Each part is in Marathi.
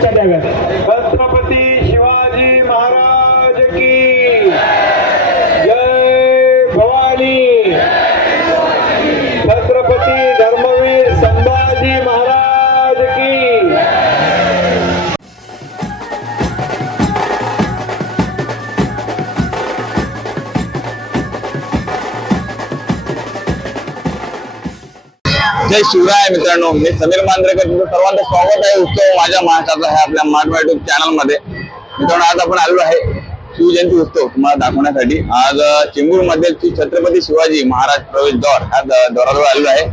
bercanda kan? जय शिवराय मित्रांनो मी समीर मांजरेकर तुमचं सर्वांचं स्वागत आहे. उत्सव माझ्या महाराष्ट्राचा आहे आपल्या मार्ट युट्यूब चॅनलमध्ये मित्रांनो आज आपण आलो आहे शिवजयंती उत्सव तुम्हाला दाखवण्यासाठी. आज चेंबूरमध्ये श्री छत्रपती शिवाजी महाराज प्रवेश द्वार हा द- द्वाराजवळ आलेलो आहे.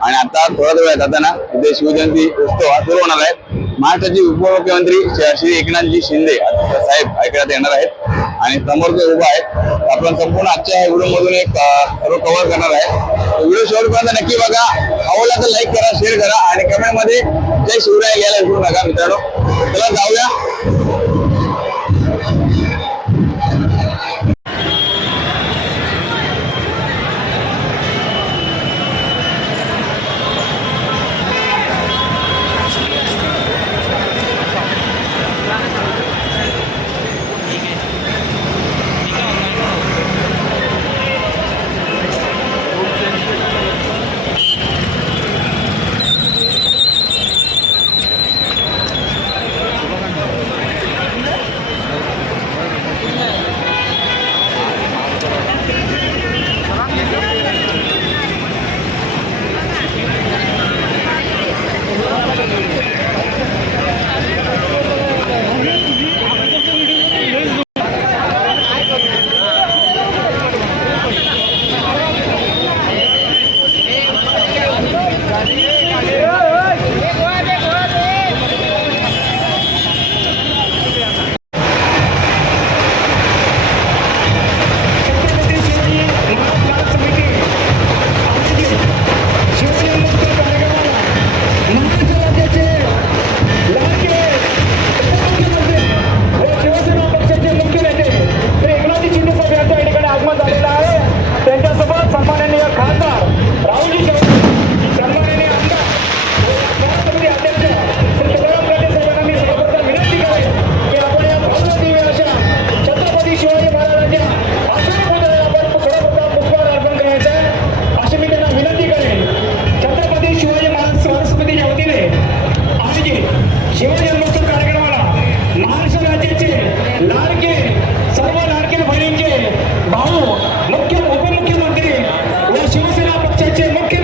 आणि आता थोडा वेळ जाताना इथे शिवजयंती उत्सव हा सुरू होणार आहे. महाराष्ट्राचे उपमुख्यमंत्री श्री एकनाथजी शिंदे साहेब ऐकण्यात येणार आहेत. आणि समोर जे उभा आहेत आपण संपूर्ण आजच्या या व्हिडिओ मधून एक कव्हर करणार आहे. व्हिडिओ शेवटपर्यंत नक्की बघा. आवडला तर लाईक करा शेअर करा आणि कमेंटमध्ये जय शिवराय यायला विसरू नका मित्रांनो. चला जाऊया. Chacha, look at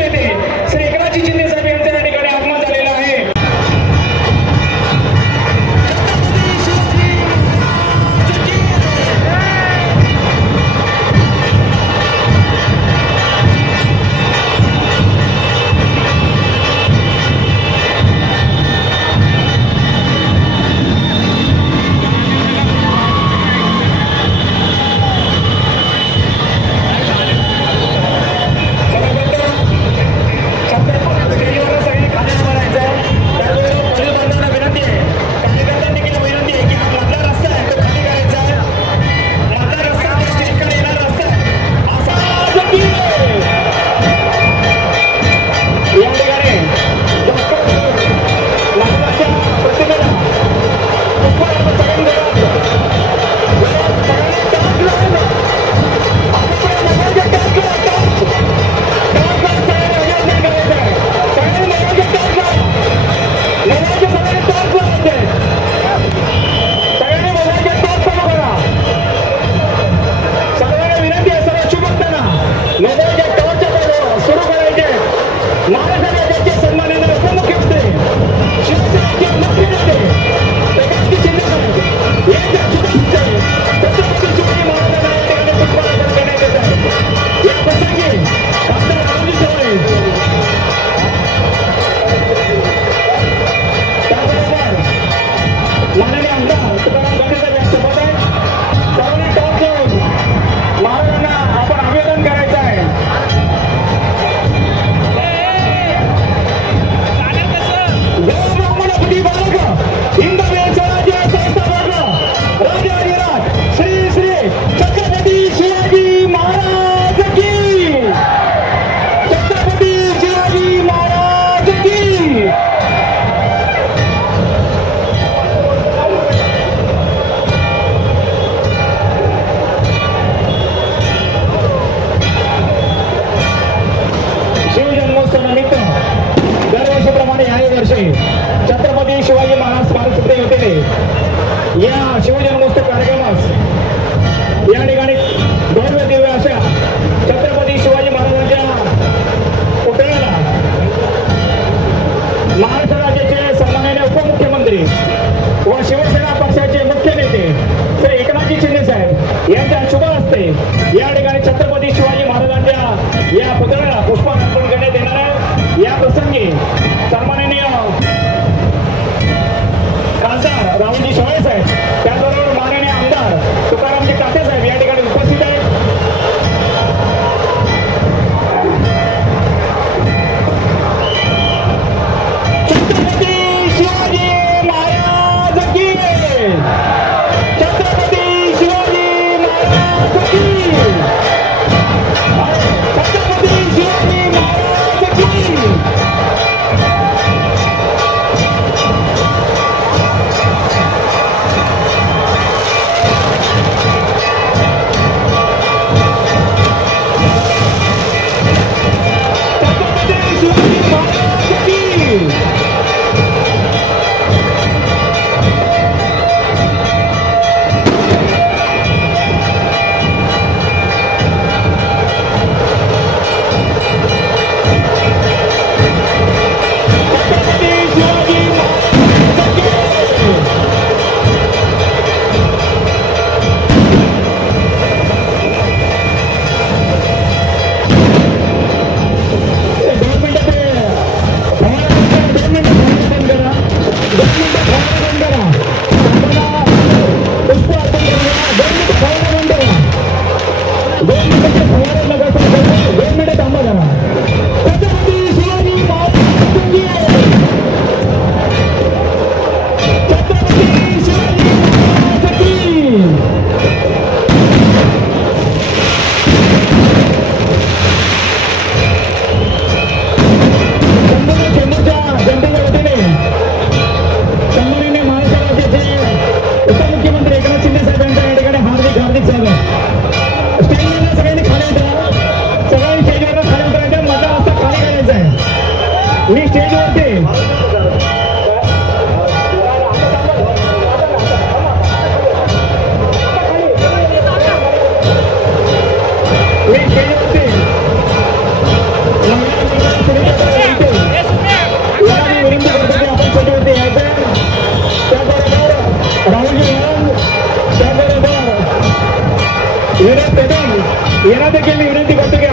कदम यांना देखील मी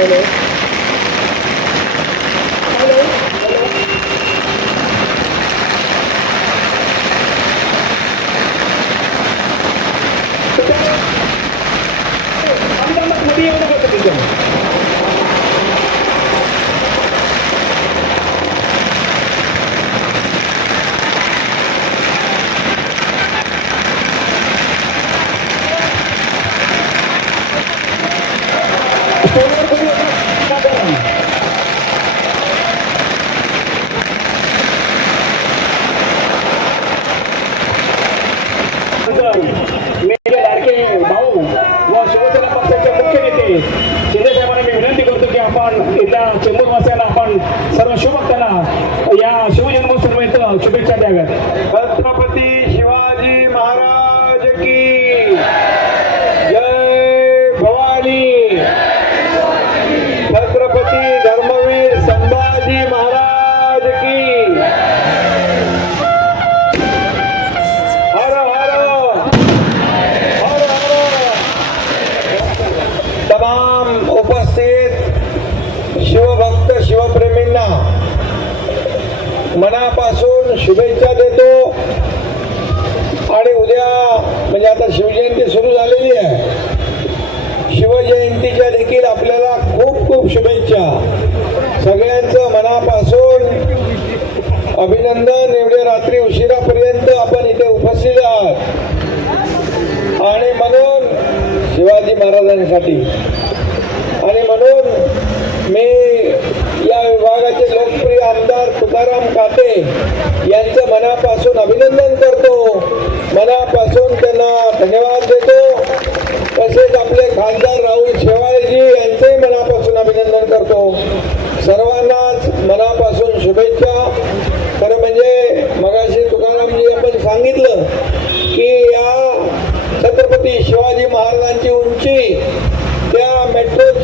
হলো शुभेच्छा देतो. आणि उद्या म्हणजे आता शिवजयंती सुरू झालेली आहे. शिवजयंतीच्या देखील आपल्याला खूप खूप शुभेच्छा. सगळ्यांचं मनापासून अभिनंदन. एवढ्या रात्री उशिरापर्यंत आपण इथे उपस्थित आहात. आणि म्हणून शिवाजी महाराजांसाठी. आणि म्हणून मी या विभागाचे लोकप्रिय आमदार तुकाराम काते यांचं मनापासून अभिनंदन करतो. मनापासून त्यांना धन्यवाद देतो. तसेच आपले खासदार राहुल शेवाळेजी यांचंही मनापासून अभिनंदन करतो. सर्वांनाच मनापासून शुभेच्छा. खरं म्हणजे मगाशी तुकारामजी आपण सांगितलं की या छत्रपती शिवाजी महाराजांची उंची त्या मेट्रो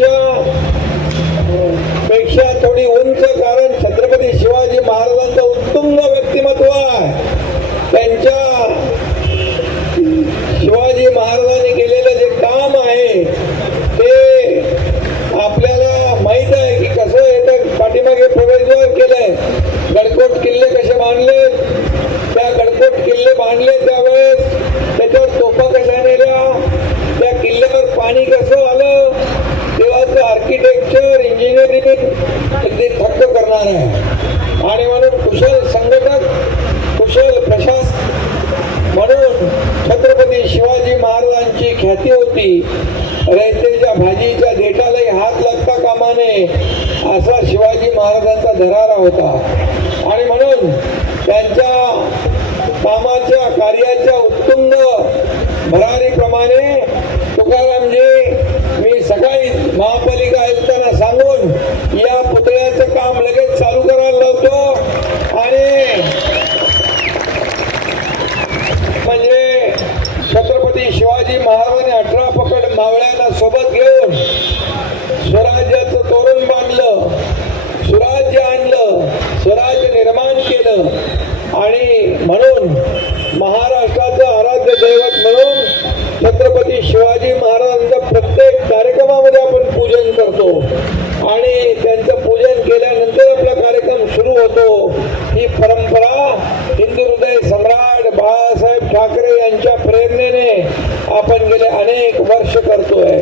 गेले अनेक वर्ष करतोय.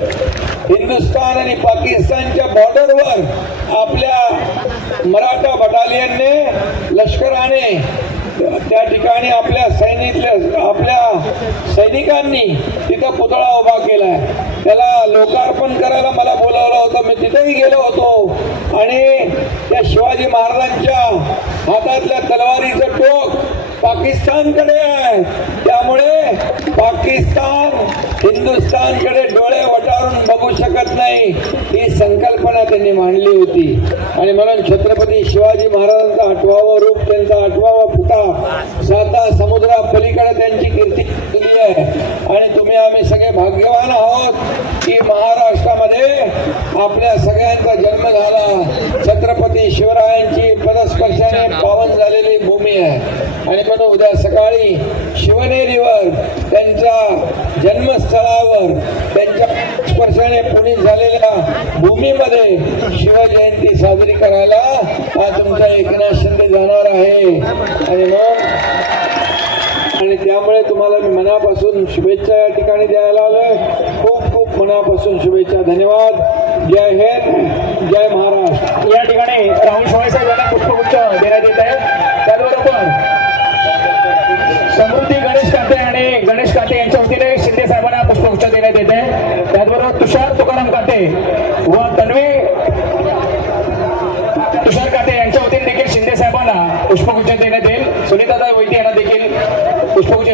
हिंदुस्थान आणि पाकिस्तानच्या बॉर्डरवर आपल्या मराठा बटालियनने लष्कराने त्या ठिकाणी आपल्या सैनिकल्या आपल्या सैनिकांनी तिथं पुतळा उभा केलाय. त्याला लोकार्पण करायला मला बोलावलं होतं. मी तिथेही गेलो होतो. आणि त्या शिवाजी महाराजांच्या हातातल्या तलवारीचं टोक पाकिस्तानकडे आहे. त्यामुळे पाकिस्तान हिंदुस्थानकडे डोळे वटारून बघू शकत नाही ही संकल्पना त्यांनी मांडली होती. आणि म्हणून छत्रपती शिवाजी महाराजांचा आठवावं रूप त्यांचा आठवावा फुटा साता समुद्रा पलीकडे त्यांची कीर्ती केली आहे. आणि तुम्ही आम्ही सगळे भाग्यवान आहोत की महाराष्ट्रामध्ये आपल्या सगळ्यांचा जन्म झाला. छत्रपती शिवरायांची पदस्पर्शाने पावन झालेली भूमी आहे. आणि म्हणून उद्या सकाळी शिवनेरीवर त्यांच्या जन्मस्थळावर त्यांच्या स्पर्शाने पुणे झालेल्या भूमीमध्ये शिवजयंती साजरी करायला हा तुमचा एकनाथ शिंदे जाणार आहे. आणि मग आणि त्यामुळे तुम्हाला मी मनापासून शुभेच्छा या ठिकाणी द्यायला आलोय. खूप खूप मनापासून शुभेच्छा धन्यवाद. जय हिंद जय महाराष्ट्र. या ठिकाणी राहुल शेवाळे साहेब यांना पुष्पगुच्छ देण्यात येत आहे. आणि यांच्या वतीने शिंदे साहेबांना पुष्पगुच्छ देण्यात येत आहे. त्याचबरोबर तुषार तुकाराम काटे व तन्वी तुषार काटे यांच्या वतीने देखील शिंदे साहेबांना पुष्पगुच्छ देण्यात येईल. सुनीताताई वैद्य यांना देखील पुष्पगुच्छ